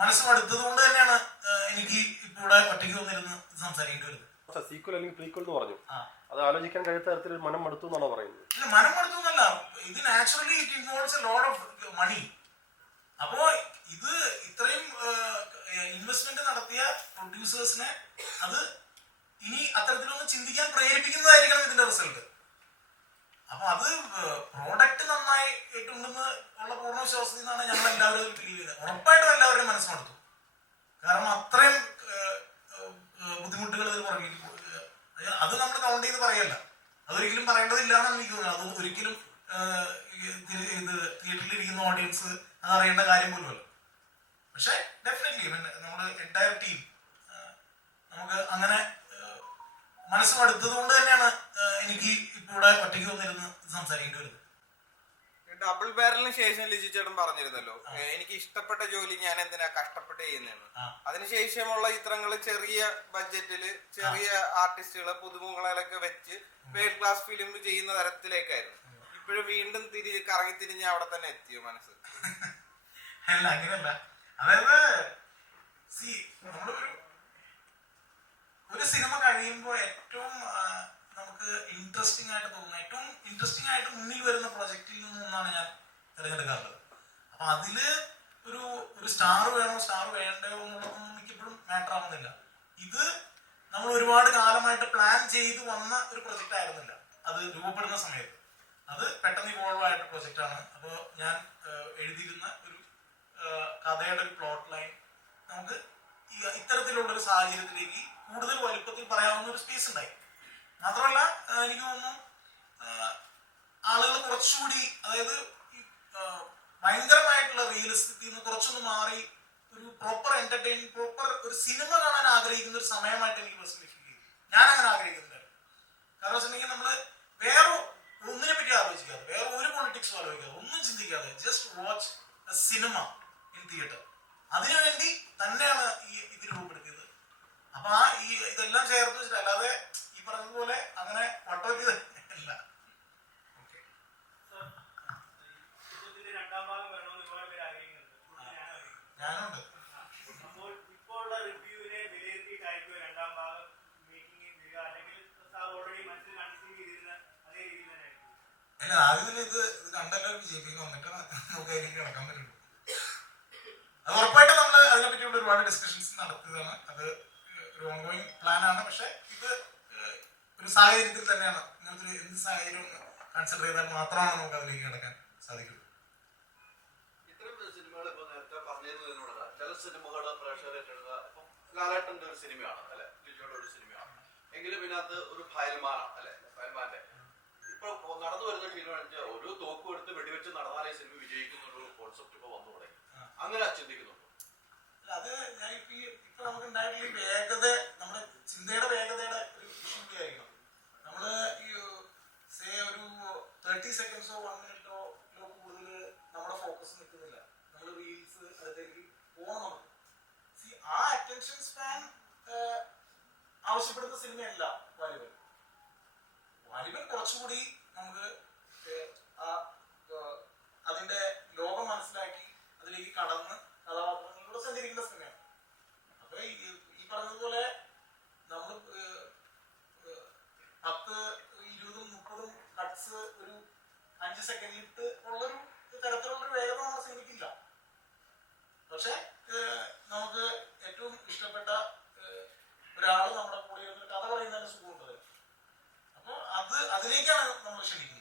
മനസ്സും കൊണ്ട് തന്നെയാണ് എനിക്ക് ഇപ്പോൾ ഇവിടെ ഒറ്റയ്ക്ക് വന്നിരുന്ന് സംസാരിക്കേണ്ടി വരുന്നത്. സീക്വൽ അല്ലെങ്കിൽ പ്രീക്വൽ എന്ന് പറഞ്ഞു, അത് ആലോചിക്കാൻ കഴിയാത്ത തരത്തിൽ മനം മടുത്തു എന്നാണോ പറയുന്നത്? ഇല്ല, മനം മടുത്തു എന്നല്ല, ഇത് naturally it involves a lot of money. അപ്പോ ഇത് ഇത്രയും ഇൻവെസ്റ്റ്മെന്റ് നടത്തിയ പ്രൊഡ്യൂസേഴ്സിനെ അത് ഇനി അത്തരത്തിലൊന്ന് ചിന്തിക്കാൻ പ്രേരിപ്പിക്കുന്നതായിരിക്കണം ഇതിന്റെ റിസൾട്ട്. അപ്പൊ അത് പ്രോഡക്റ്റ് നന്നായിട്ടുണ്ടെന്ന് ഉള്ള പൂർണ്ണ വിശ്വാസത്തിൽ നിന്നാണ് ഞങ്ങൾ എല്ലാവരും ബിലീവ് ചെയ്തത്. ഉറപ്പായിട്ടും എല്ലാവരുടെയും മനസ്സിലെടുത്തു. കാരണം അത്രയും ബുദ്ധിമുട്ടുകൾ ഇതിൽ പുറകിൽ അത് നമ്മൾ കൗണ്ട് ചെയ്ത് പറയല്ല, അതൊരിക്കലും പറയേണ്ടതില്ല എന്നാണ് എനിക്ക് തോന്നുന്നത്. അത് ഒരിക്കലും ഇത് തിയേറ്ററിലിരിക്കുന്ന ഓഡിയൻസ് അത് അറിയേണ്ട കാര്യം പോലുമല്ല. പക്ഷെ ഡെഫിനറ്റ്ലി നമ്മുടെ എൻറ്റയർ ടീം നമുക്ക് അങ്ങനെ മനസ്സും കൊണ്ട് തന്നെയാണ് എനിക്ക് ഇപ്പോൾ ഇവിടെ ഒറ്റയ്ക്ക് വന്നിരുന്ന് സംസാരിക്കേണ്ടി വരുന്നത്. ഡബിൾ ബാരലിന് ശേഷം ലിജി ചേട്ടൻ പറഞ്ഞിരുന്നല്ലോ, എനിക്ക് ഇഷ്ടപ്പെട്ട ജോലി ഞാൻ എന്തിനാ കഷ്ടപ്പെട്ട് ചെയ്യുന്നതെന്ന്. അതിനുശേഷമുള്ള ചിത്രങ്ങൾ ചെറിയ ബഡ്ജറ്റില് ചെറിയ ആർട്ടിസ്റ്റുകളെ പുതുമുഖങ്ങളൊക്കെ വെച്ച് വേൾഡ് ക്ലാസ് ഫിലിം ചെയ്യുന്ന തരത്തിലേക്കായിരുന്നു. ഇപ്പോഴും വീണ്ടും കറങ്ങി തിരിഞ്ഞ് അവിടെ തന്നെ എത്തിയോ മനസ്സ്? അല്ല, അങ്ങനെയല്ല. അതായത് ഒരു സിനിമ കഴിയുമ്പോൾ ഏറ്റവും നമുക്ക് ഇൻട്രസ്റ്റിംഗ് ആയിട്ട് തോന്നുന്നത്, ഏറ്റവും ഇൻട്രസ്റ്റിംഗ് ആയിട്ട് മുന്നിൽ വരുന്ന പ്രൊജക്റ്റിൽ നിന്നാണ് ഞാൻ തിരഞ്ഞെടുക്കാറുള്ളത്. അപ്പൊ അതില് ഒരു സ്റ്റാർ വേണോ സ്റ്റാർ വേണ്ടയോ എന്നുള്ളതൊന്നും എനിക്കിപ്പോഴും മാറ്റർ ആവുന്നില്ല. ഇത് നമ്മൾ ഒരുപാട് കാലമായിട്ട് പ്ലാൻ ചെയ്ത് വന്ന ഒരു പ്രൊജക്റ്റ് ആയിരുന്നില്ല. അത് രൂപപ്പെടുന്ന സമയത്ത് അത് പെട്ടെന്ന് ഇവോൾവ് ആയിട്ട് പ്രൊജക്റ്റ് ആണ്. അപ്പോൾ ഞാൻ എഴുതിയിരുന്ന ഒരു കഥയുടെ ഒരു പ്ലോട്ട് ലൈൻ നമുക്ക് ഇത്തരത്തിലുള്ള ഒരു സാഹചര്യത്തിലേക്ക് കൂടുതൽ വലുപ്പത്തിൽ പറയാവുന്ന ഒരു സ്പേസ് ഉണ്ടായി. മാത്രമല്ല എനിക്ക് തോന്നുന്നു ആളുകൾ കുറച്ചുകൂടി, അതായത് ഭയങ്കരമായിട്ടുള്ള റിയലിസ്റ്റിക്കിൽ നിന്ന് കുറച്ചൊന്ന് മാറി ഒരു പ്രോപ്പർ എന്റർടൈനിങ്, പ്രോപ്പർ ഒരു സിനിമ കാണാൻ ആഗ്രഹിക്കുന്ന ഒരു സമയമായിട്ട് എനിക്ക് പേഴ്സണലി ഫീൽ ചെയ്തു. ഞാൻ അങ്ങനെ ആഗ്രഹിക്കുന്നുണ്ട്. കാരണം വെച്ചിട്ടുണ്ടെങ്കിൽ നമ്മള് വേറെ ഒന്നിനെ പറ്റി ആലോചിക്കാതെ, വേറെ ഒരു പൊളിറ്റിക്സും ആലോചിക്കാതെ, ഒന്നും ചിന്തിക്കാതെ just watch A cinema in theatre, അതിനുവേണ്ടി തന്നെയാണ് ഇത് രൂപപ്പെടുത്തിയത്. അപ്പൊ ഇതെല്ലാം ചേർത്ത് വെച്ചിട്ട്, അല്ലാതെ ഈ പറഞ്ഞതുപോലെ അങ്ങനെ വട്ടവെത്തിയത് അല്ല. ഞാനുണ്ട്. അല്ല, ആദ്യം തന്നെ ഇത് കണ്ടെല്ലാവരും വിജയിപ്പിക്കാൻ വന്നിട്ട് നമുക്ക് അതിലേക്ക് കിടക്കാൻ പറ്റുള്ളൂ. അത് ഉറപ്പായിട്ട് നമ്മൾ അതിനെപ്പറ്റിയുള്ള ഒരുപാട് ഡിസ്കഷൻസ് നടത്തിയതാണ്. അത് ഒരു ഓൺഗോയിങ് പ്ലാൻ ആണ്. പക്ഷെ ഇത് ഒരു സാഹചര്യത്തിൽ തന്നെയാണ്, ഇങ്ങനത്തെ ഒരു എന്ത് സാഹചര്യം കൺസിഡർ ചെയ്താൽ മാത്രമാണ് നമുക്ക് അതിലേക്ക് കിടക്കാൻ സാധിക്കുള്ളൂ. ഇത്തരം സിനിമകൾ ഇപ്പൊ നേരത്തെ പറഞ്ഞിരുന്നതിനോട് ചില സിനിമകൾ പ്രേക്ഷകരെ ഇപ്പം ലാലേട്ടന്റെ ഒരു സിനിമയാണ് അല്ലെ, ലിജോയുടെ ഒരു സിനിമയാണ് എങ്കിലും ഇതിനകത്ത് ഒരു ഫയൽമാനാണ് അല്ലെ, ഫയൽമാന്റെ ഇപ്പൊ നടന്നു വരുന്ന ഫിലിം ഒരു തോക്ക് എടുത്ത് വെടിവെച്ച് നടന്നാലേ സിനിമ വിജയിക്കുന്നുള്ള കോൺസെപ്റ്റ് ഇപ്പൊ വന്നു തുടങ്ങി. അങ്ങനെ ചിന്തിക്കുന്നുണ്ടോ? അത് ഞാൻ ഇപ്പൊ നമുക്ക് ഉണ്ടായിട്ടുള്ള ഈ വേഗത, നമ്മുടെ ചിന്തയുടെ വേഗതയുടെ ഒരു ഇഷ്യൂ ആയിരിക്കണം. നമ്മള് ഈ ഒരു 30 സെക്കൻഡ്സോ 1 മിനിറ്റോ കൂടുതൽ നമ്മുടെ ഫോക്കസ് നിൽക്കുന്നില്ല. നമ്മൾ റീൽസ് അതിലേക്ക് പോകണം. നമുക്ക് ആ അറ്റൻഷൻ സ്പാൻ ആവശ്യപ്പെടുന്ന സിനിമയല്ല വാലിബൻ. വാലിബൻ കുറച്ചുകൂടി നമുക്ക് അതിന്റെ ലോകം മനസ്സിലാക്കി അതിലേക്ക് കടന്ന് കഥാപാത്രങ്ങളിലൂടെ സഞ്ചരിക്കുന്ന സിനിമയാണ്. അപ്പൊ ഈ പറഞ്ഞതുപോലെ നമ്മൾ 10, 20, 30 കട്ട്സ് ഒരു 5 സെക്കൻഡിലിട്ട് ഉള്ളൊരു തരത്തിലുള്ളൊരു വേഗത നമ്മുടെ സിനിമയ്ക്കില്ല. പക്ഷെ നമുക്ക് ഏറ്റവും ഇഷ്ടപ്പെട്ട ഒരാൾ നമ്മുടെ കൂടെ ഇരുന്ന് കഥ പറയുന്നതിന് സുഖമുണ്ട്. അപ്പൊ അതിലേക്കാണ് നമ്മൾ ക്ഷണിക്കുന്നത്.